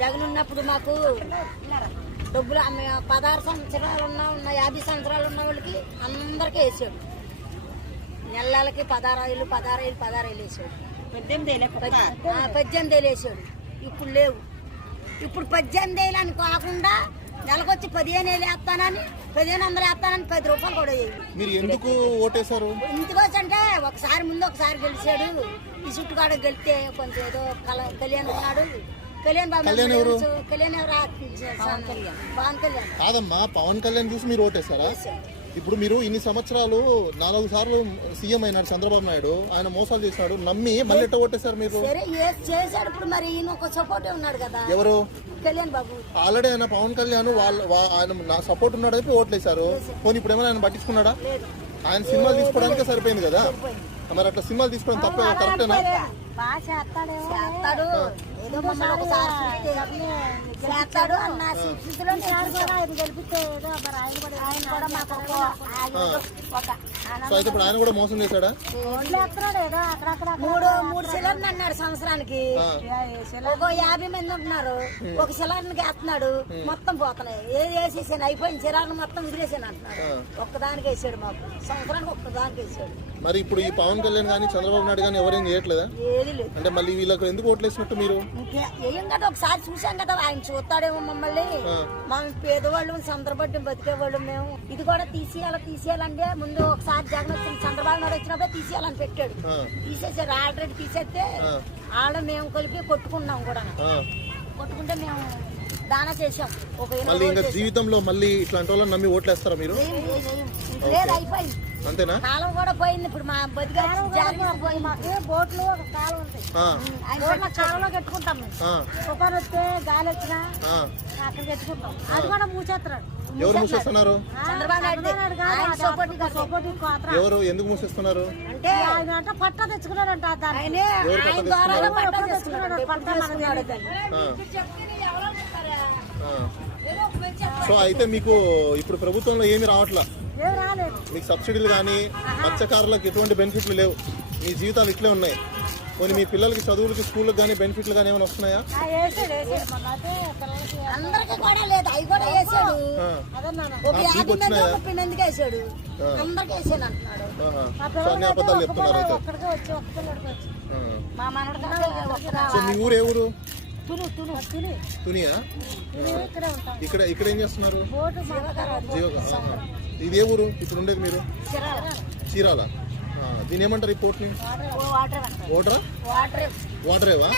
జగన్ ఉన్నప్పుడు మాకు డబ్బులు 16 సంవత్సరాలు ఉన్న 50 సంవత్సరాలు ఉన్న వాళ్ళకి అందరికీ వేసాడు. నెలలకి 16,000 వేసాడు. 18,000 వేసాడు. ఇప్పుడు లేవు. ఇప్పుడు 18,000 అని కాకుండా నెలకొచ్చి 15,000 వేస్తానని 1,500 వేస్తానని 10 రూపాయలు కూడా వేయాలి. మీరు ఎందుకు ఓటేశారు? ఇంటికొచ్చి అంటే ఒకసారి ముందు ఒకసారి గెలిచాడు. ఈ చుట్టుకాడ గెలిస్తే కొంచెం ఏదో కళ్యాణ్ ఉన్నాడు. కళ్యాణ్ బాబు కళ్యాణ్ ఎవరు? పవన్ కళ్యాణ్ కాదమ్మా, పవన్ కళ్యాణ్ చూసి మీరు ఓటేశారా? ఇప్పుడు మీరు ఇన్ని సంవత్సరాలు 4 సార్లు సీఎం అయినాడు చంద్రబాబు నాయుడు. ఆయన మోసాలు చేశాడు, నమ్మి మళ్ళీ ఎట్ట ఓటేశారు మీరు? చేశాడు. ఇప్పుడు మరి ఈయన ఒక సపోర్టే ఉన్నాడు కదా. ఎవరు? కళ్యాణ్ బాబు. ఆల్రెడీ ఆయన పవన్ కళ్యాణ్ ఆయన నా సపోర్ట్ ఉన్నాడు అయితే ఓట్లేశారు. పోనీ ఇప్పుడు ఏమైనా ఆయన పట్టించుకున్నాడా? ఆయన సినిమాలు తీసుకోవడానికే సరిపోయింది కదా. మరి అట్లా సినిమాలు తీసుకోవడం తప్ప కరెక్టేనా? చేస్తాడు ఏదో మమ్మల్ని ఒకసారి చేస్తాడు అన్న స్థితిలో గెలిపిస్తే ఏదో ఆయన కూడా మాకు సో అయితే ఇప్పుడు ఆయన కూడా మోసం చేశాడా? మూడు సిలిండర్ అన్నాడు సంవత్సరానికి. ఒక 50 మంది ఉంటున్నారు. ఒక సిలిండర్కి వేస్తున్నాడు. మొత్తం పోతున్నాయి. ఏది వేసేసాను అయిపోయింది. సిలిండర్ మొత్తం వదిలేసాను అంటున్నాడు. ఒక్కదానికి వేసాడు. మాకు సంవత్సరానికి ఒక్కదానికి వేసాడు. మరి ఇప్పుడు ఈ పవన్ కళ్యాణ్ కానీ చంద్రబాబు నాయుడు కానీ ఎవరేం చేయట్లేదా? ఏది లేదు. అంటే మళ్ళీ వీళ్ళకి ఎందుకు ఓట్లేసినట్టు మీరు? ఏం కదా ఒకసారి చూసాం కదా. ఆయన చూస్తాడేమో మమ్మల్ని. మనం పేదవాళ్ళు సందర్భం బతికేవాళ్ళు మేము. ఇది కూడా తీసేయాలంటే ముందు ఒకసారి జగన్ వచ్చిన చంద్రబాబు నాయుడు వచ్చినప్పుడే తీసేయాలని పెట్టాడు. తీసేసారు. ఆల్రెడీ తీసేస్తే ఆడ మేము కలిపి కొట్టుకున్నాం కూడా. కొట్టుకుంటే మేము దానా చేసాం. మళ్ళీ ఇంకా జీవితంలో మళ్ళీ ఇట్లాంటి వాళ్ళని నమ్మి ఓట్లేస్తారా మీరు? లేదు, అయిపోయింది. అంతేనా? కాలం కూడా పోయింది. ఇప్పుడు మా బతికి బోట్లు ఒక కాలం ఉంటాయి. కాలంలో కట్టుకుంటాం మేము. తుఫాన్ వస్తే గాలి వచ్చినా అక్కడ కట్టుకుంటాం. అది కూడా మూసేస్తున్నాడు. ఎవరు మూసేస్తున్నారు? చంద్రబాబు నాయుడు. ఎవరు ఎందుకు మూసేస్తున్నారు అంటే ఆయన అంటే పట్టా తెచ్చుకున్నాడంట. సో అయితే మీకు ఇప్పుడు ప్రభుత్వంలో ఏమి రావట్లా? మీకు సబ్సిడీలు కానీ మత్స్యకారులకు ఎటువంటి బెనిఫిట్లు లేవు. మీ జీవితాలు ఇట్లే ఉన్నాయి. కొన్ని మీ పిల్లలకి చదువులకి స్కూళ్ళకి కానీ బెనిఫిట్లు కానీ ఏమైనా వస్తున్నాయా? అందరికి కూడా లేదు. అవి కూడా వేసాడు. అన్ని అబద్ధాలు చెప్తున్నారు అయితే. సో మీ ఊరు ఏ ఊరు? తునియా? ఇక్కడ ఏం చేస్తున్నారు? ఇది ఏ ఊరు ఇప్పుడు ఉండేది మీరు? చీరాల. దీని ఏమంటారు ఈ పోర్ట్ని? వాటరేవా?